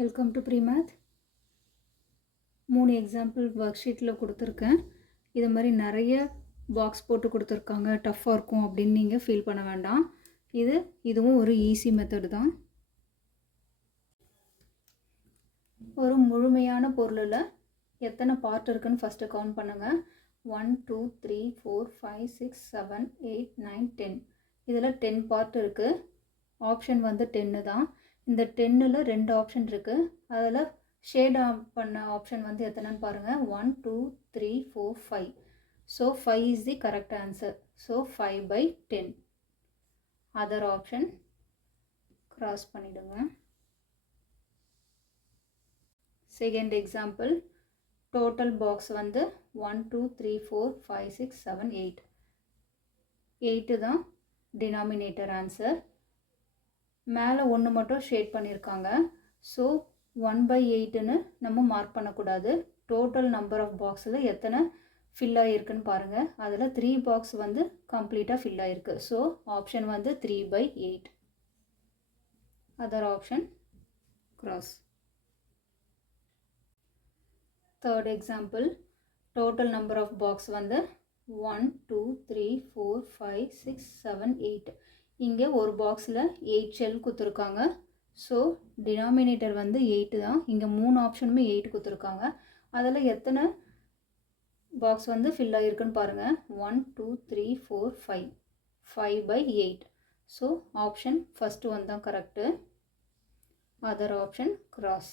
Welcome to ப்ரீமேத் மூணு example work ஷீட்டில் கொடுத்துருக்கேன். இது மாதிரி நிறைய பாக்ஸ் போட்டு கொடுத்துருக்காங்க. டஃப்பாக இருக்கும் அப்படின்னு நீங்கள் ஃபீல் பண்ண வேண்டாம். இது இதுவும் ஒரு ஈஸி மெத்தடு தான். ஒரு முழுமையான பொருளில் எத்தனை பார்ட் இருக்குன்னு ஃபஸ்ட்டு கவுண்ட் பண்ணுங்கள் one two three four five six seven eight nine ten இதில் டென் பார்ட் இருக்குது ஆப்ஷன் வந்து டென்னு தான். இந்த டென்னில் ரெண்டு ஆப்ஷன் இருக்குது அதில் ஷேட் பண்ண ஆப்ஷன் வந்து எத்தனைன்னு பாருங்கள் one two three four five so five is the correct answer so five by ten other option cross பண்ணிவிடுங்க செகண்ட் எக்ஸாம்பிள் டோட்டல் பாக்ஸ் வந்து one two three four five six seven eight eight தான் denominator answer மேலே ஒன்று மட்டும் shade பண்ணியிருக்காங்க so one by எயிட்டுன்னு நம்ம mark பண்ணக்கூடாது. Total number of பாக்ஸில் எத்தனை ஃபில் ஆகிருக்குன்னு பாருங்கள் அதில் த்ரீ பாக்ஸ் வந்து கம்ப்ளீட்டாக ஃபில் ஆகிருக்கு ஸோ ஆப்ஷன் வந்து three by eight other option cross third example total number of box வந்து one two three four five six seven eight இங்கே ஒரு பாக்ஸில் எயிட் ஷெல் கொடுத்துருக்காங்க. ஸோ டினாமினேட்டர் வந்து எயிட்டு தான். இங்கே மூணு ஆப்ஷனுமே எயிட் கொடுத்துருக்காங்க. அதில் எத்தனை பாக்ஸ் வந்து ஃபில் ஆகிருக்குன்னு பாருங்கள் one two three four five five by eight so option first one தான் கரெக்டு அதர் ஆப்ஷன் கிராஸ்